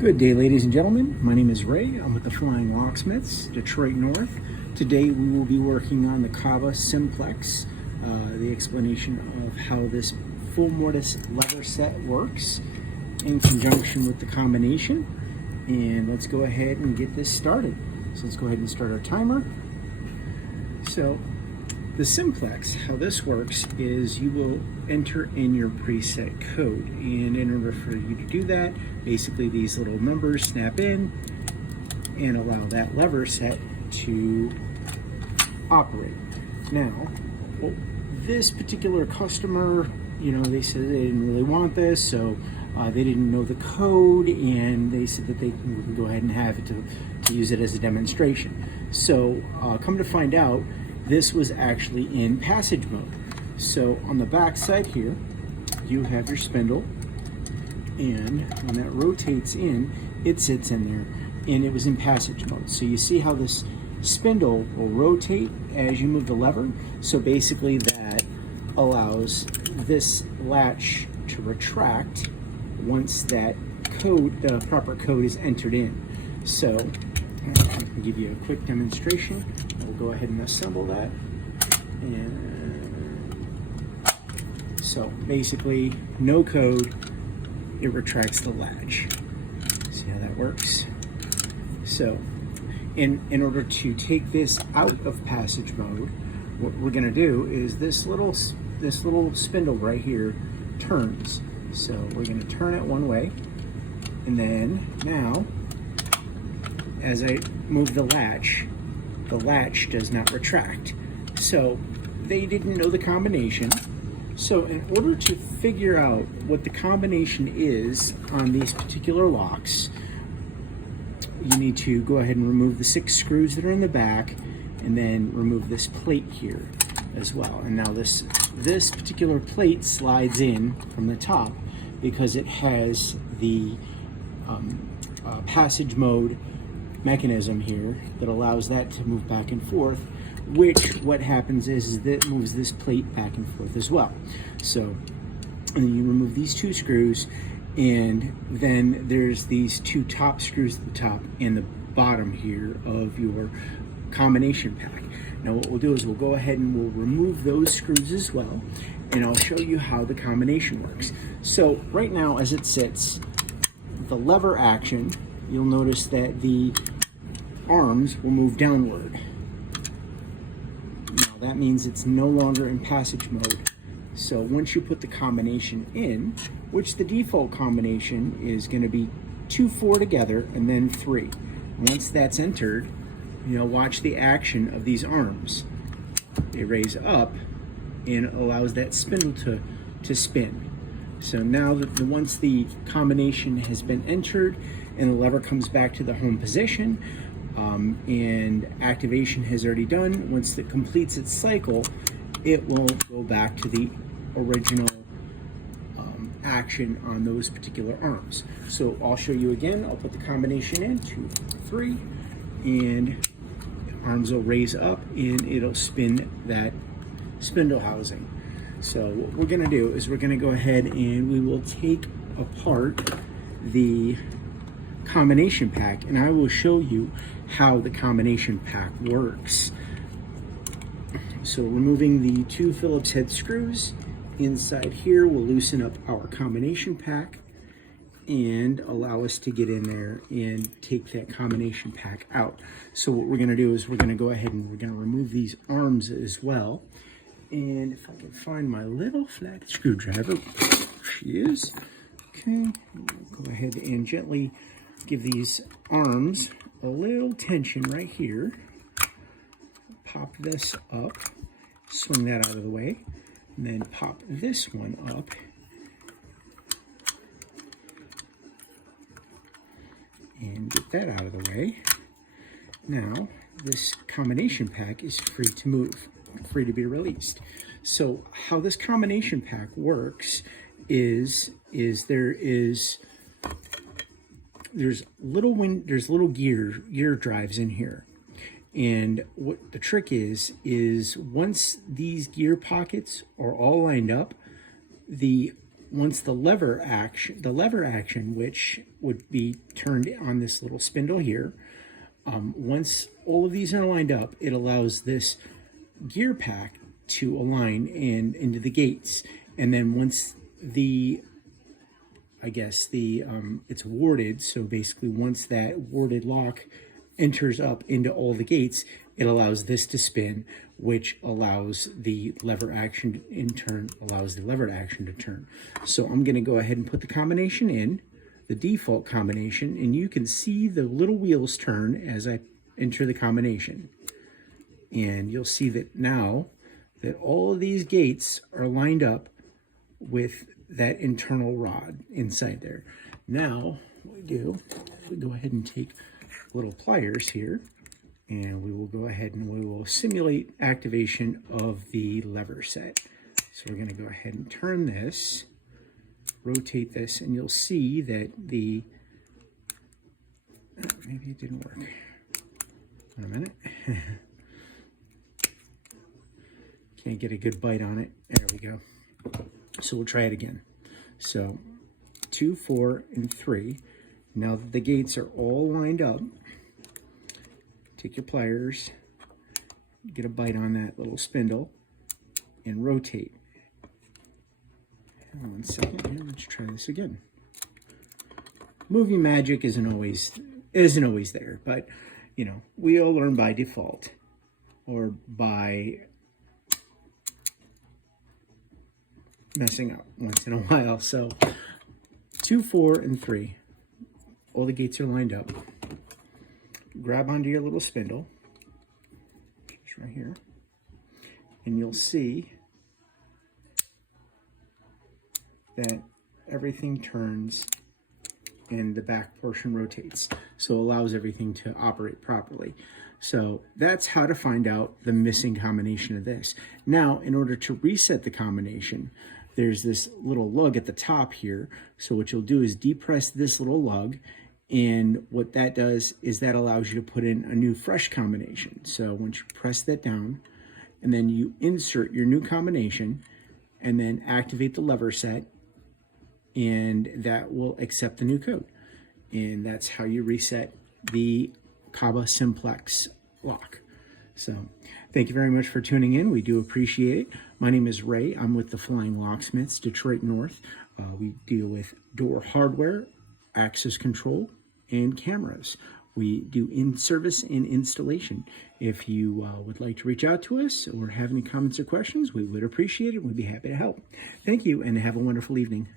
Good day, ladies and gentlemen. My name is Ray. I'm with the Flying Locksmiths, Detroit North. Today we will be working on the Kaba Simplex, the explanation of how this full mortise lever set works in conjunction with the combination. And let's go ahead and get this started. So let's go ahead and start our timer. So the Simplex, how this works is you will enter in your preset code, and in order for you to do that, basically these little numbers snap in and allow that lever set to operate. Now, this particular customer, they said they didn't really want this, so they didn't know the code, and they said that they can go ahead and have it to use it as a demonstration. So come to find out, this was actually in passage mode. So on the back side here, you have your spindle, and when that rotates in, it sits in there, and it was in passage mode. So you see how this spindle will rotate as you move the lever. So basically that allows this latch to retract once that code, the proper code, is entered in. So I can give you a quick demonstration. We'll go ahead and assemble that. And so basically, no code, it retracts the latch. See how that works? So in order to take this out of passage mode, what we're gonna do is this little spindle right here turns. So we're gonna turn it one way, and then now, as I move the latch does not retract. So they didn't know the combination. So in order to figure out what the combination is on these particular locks, you need to go ahead and remove the 6 screws that are in the back, and then remove this plate here as well. And now this particular plate slides in from the top because it has the passage mode mechanism here that allows that to move back and forth, which what happens is that it moves this plate back and forth as well. So and then you remove these 2 screws, and then there's these 2 top screws at the top and the bottom here of your combination pack. Now what we'll do is we'll go ahead and we'll remove those screws as well, and I'll show you how the combination works. So right now as it sits, the lever action, you'll notice that the arms will move downward. Now that means it's no longer in passage mode. So once you put the combination in, which the default combination is going to be 2, 4 together and then 3. Once that's entered, watch the action of these arms. They raise up and allows that spindle to spin. So now that once the combination has been entered and the lever comes back to the home position, and activation has already done, once it completes its cycle, it will go back to the original action on those particular arms. So I'll show you again. I'll put the combination in, 2, 3, and arms will raise up and it'll spin that spindle housing. So what we're going to do is we're going to go ahead and we will take apart the combination pack, and I will show you how the combination pack works. So removing the 2 Phillips head screws inside here will loosen up our combination pack and allow us to get in there and take that combination pack out. So what we're going to do is we're going to go ahead and we're going to remove these arms as well. And if I can find my little flat screwdriver, there she is. Okay, go ahead and gently give these arms a little tension right here. Pop this up, swing that out of the way, and then pop this one up. And get that out of the way. Now, this combination pack is free to move, free to be released. So how this combination pack works is there's little gear drives in here, and what the trick is once these gear pockets are all lined up, the once the lever action, which would be turned on this little spindle here, once all of these are lined up, it allows this gear pack to align into the gates. And then once it's warded, so basically once that warded lock enters up into all the gates, it allows this to spin, which allows the lever action to turn. So I'm going to go ahead and put the combination in, the default combination, and you can see the little wheels turn as I enter the combination. And you'll see that now that all of these gates are lined up with that internal rod inside there. Now, what we do, we go ahead and take little pliers here, and we will go ahead and we will simulate activation of the lever set. So we're going to go ahead and turn this, rotate this, and you'll see that maybe it didn't work. Wait a minute. Can't get a good bite on it. There we go. So we'll try it again. So 2, 4, and 3. Now that the gates are all lined up, take your pliers, get a bite on that little spindle, and rotate. Hang on 1 second here, let's try this again. Movie magic isn't always there, but you know, we all learn by default or by messing up once in a while. So 2, 4, and 3. All the gates are lined up. Grab onto your little spindle, just right here, and you'll see that everything turns and the back portion rotates. So it allows everything to operate properly. So that's how to find out the missing combination of this. Now, in order to reset the combination, there's this little lug at the top here. So what you'll do is depress this little lug, and what that does is that allows you to put in a new fresh combination. So once you press that down, and then you insert your new combination, and then activate the lever set, and that will accept the new code. And that's how you reset the Kaba Simplex lock. So thank you very much for tuning in. We do appreciate it. My name is Ray. I'm with the Flying Locksmiths, Detroit North. We deal with door hardware, access control, and cameras. We do in-service and installation. If you would like to reach out to us or have any comments or questions, we would appreciate it. We'd be happy to help. Thank you, and have a wonderful evening.